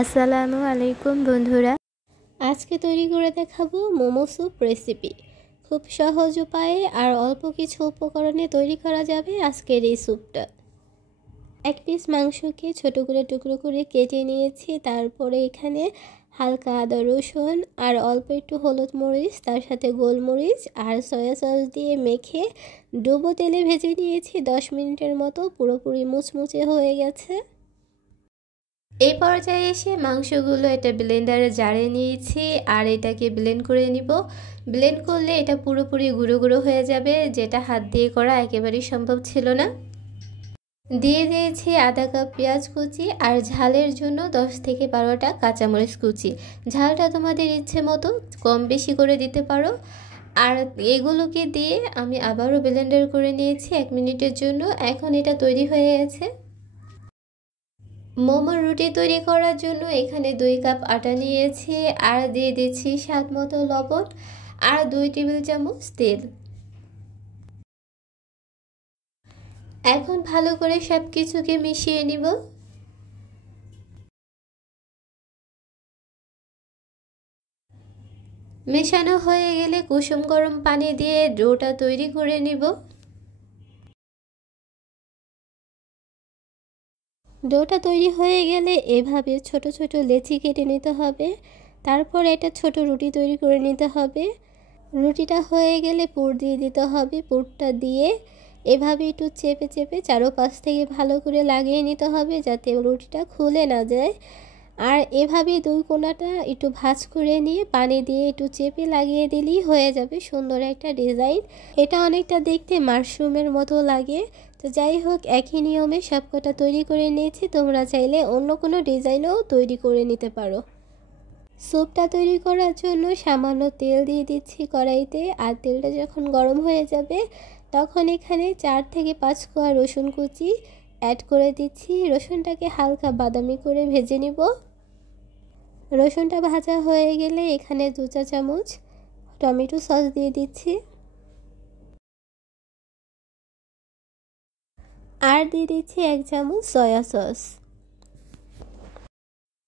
আসসালামু আলাইকুম বন্ধুরা, আজকে তৈরি করে দেখাবো মোমো স্যুপ রেসিপি। খুব সহজ উপায়ে আর অল্প কিছু উপকরণে তৈরি করা যাবে আজকের এই স্যুপটা। এক পিস মাংসকে ছোট করে টুকরো করে কেটে নিয়েছি। তারপরে এখানে হালকা আদা রসুন আর অল্প একটু হলুদ মরিচ, তার সাথে গোলমরিচ আর সয়া সস দিয়ে মেখে ডুবো তেলে ভেজে নিয়েছি 10 মিনিটের মতো। পুরোপুরি মুচমুচে হয়ে গেছে। এই পর্যায়ে এসে মাংসগুলো এটা ব্লেন্ডারে জারে নিয়েছি আর এটাকে ব্লেন্ড করে নিব। ব্লেন্ড করলে এটা পুরোপুরি গুঁড়ো গুঁড়ো হয়ে যাবে, যেটা হাত দিয়ে করা একেবারেই সম্ভব ছিল না। দিয়ে দিয়েছি আধা কাপ পেঁয়াজ কুচি আর ঝালের জন্য 10 থেকে 12টা কাঁচামরিচ কুচি। ঝালটা তোমাদের ইচ্ছে মতো কম বেশি করে দিতে পারো। আর এগুলোকে দিয়ে আমি আবারও ব্লেন্ডার করে নিয়েছি 1 মিনিটের জন্য। এখন এটা তৈরি হয়ে গেছে। মোমোর রুটি তৈরি করার জন্য এখানে 2 কাপ আটা নিয়েছি আর দিয়ে দিচ্ছি স্বাদ মতো লবণ আর 2 টেবিল চামচ তেল। এখন ভালো করে সব কিছুকে মিশিয়ে নিব। মেশানো হয়ে গেলে কুসুম গরম পানি দিয়ে ডোটা তৈরি করে নিব। ডোটা তৈরি হয়ে গেলে এভাবে ছোট ছোট লেচি কেটে নিতে হবে। তারপর এটা ছোট রুটি তৈরি করে নিতে হবে। রুটিটা হয়ে গেলে পুর দিয়ে দিতে হবে। পুরটা দিয়ে এভাবে একটু চেপে চেপে চারপাশ থেকে ভালো করে লাগিয়ে নিতে হবে, যাতে রুটিটা খুলে না যায়। আর এভাবে 2 কোণাটা একটু ভাঁজ করে নিয়ে পানি দিয়ে একটু চেপে লাগিয়ে দিলেই হয়ে যাবে সুন্দর একটা ডিজাইন। এটা অনেকটা দেখতে মাশরুমের মতো লাগে। তো যাই হোক, একই নিয়মে সবকটা তৈরি করে নিয়েছি। তোমরা চাইলে অন্য কোনো ডিজাইনও তৈরি করে নিতে পারো। স্যুপটা তৈরি করার জন্য সামান্য তেল দিয়ে দিচ্ছি কড়াইতে। আর তেলটা যখন গরম হয়ে যাবে তখন এখানে 4 থেকে 5 কোয়া রসুন কুচি অ্যাড করে দিচ্ছি। রসুনটাকে হালকা বাদামি করে ভেজে নিব। রসুনটা ভাজা হয়ে গেলে এখানে 2 চা চামচ টমেটো সস দিয়ে দিচ্ছি আর দিয়ে দিচ্ছি 1 চামচ সয়া সস।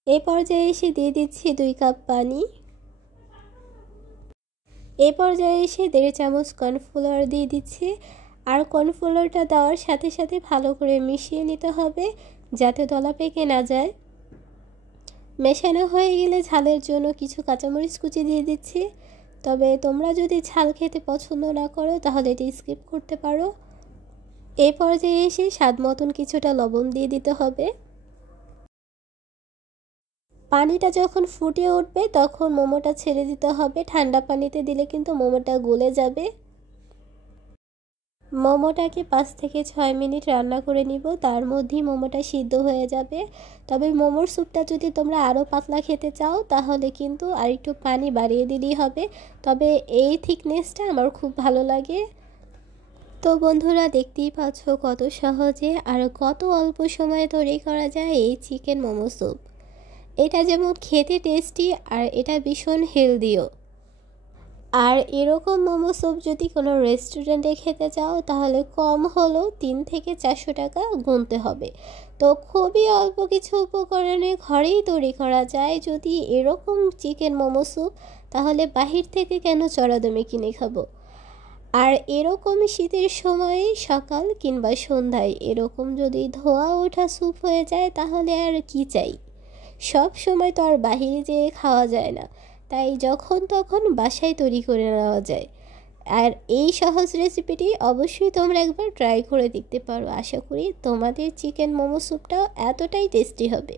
এই পর্যায়ে এসে দিয়ে দিচ্ছি 2 কাপ পানি। এই পর্যায়ে এসে 1.5 চামচ কর্নফ্লাওয়ার দিয়ে দিচ্ছি। আর কর্নফ্লাওয়ারটা দেওয়ার সাথে সাথে ভালো করে মিশিয়ে নিতে হবে, যাতে দলা পেকে না যায়। মেশানো হয়ে গেলে ঝালের জন্য কিছু কাঁচামরিচ কুচি দিয়ে দিচ্ছি। তবে তোমরা যদি ঝাল খেতে পছন্দ না করো তাহলে এটি স্কিপ করতে পারো। এই পর্যায়ে এসে স্বাদ মতন কিছুটা লবণ দিয়ে দিতে হবে। পানিটা যখন ফুটে উঠবে তখন মোমোটা ছেড়ে দিতে হবে। ঠান্ডা পানিতে দিলে কিন্তু মোমোটা গলে যাবে। মোমোটাকে 5 থেকে 6 মিনিট রান্না করে নিব, তার মধ্যেই মোমোটা সিদ্ধ হয়ে যাবে। তবে মোমোর স্যুপটা যদি তোমরা আরও পাতলা খেতে চাও তাহলে কিন্তু আর একটু পানি বাড়িয়ে দিলেই হবে। তবে এই থিকনেসটা আমার খুব ভালো লাগে। তো বন্ধুরা, দেখতেই পাচ্ছ কত সহজে আর কত অল্প সময়ে তৈরি করা যায় এই চিকেন মোমো স্যুপ। এটা যেমন খেতে টেস্টি আর এটা ভীষণ হেলদিও। আর এরকম মোমো স্যুপ যদি কোনো রেস্টুরেন্টে খেতে চাও তাহলে কম হলেও 3 থেকে 400 টাকা গুনতে হবে। তো খুবই অল্প কিছু উপকরণে ঘরেই তৈরি করা যায় যদি এরকম চিকেন মোমো স্যুপ, তাহলে বাহির থেকে কেন চড়া দামে কিনে খাবো। আর এরকম শীতের সময়ে সকাল কিংবা সন্ধ্যায় এরকম যদি ধোয়া ওঠা স্যুপ হয়ে যায় তাহলে আর কি চাই। সব সময় তো আর বাহিরে যেয়ে খাওয়া যায় না, তাই যখন তখন বাসায় তৈরি করে নেওয়া যায়। আর এই সহজ রেসিপিটি অবশ্যই তোমরা একবার ট্রাই করে দেখতে পারো। আশা করি তোমাদের চিকেন মোমো স্যুপটাও এতটাই টেস্টি হবে।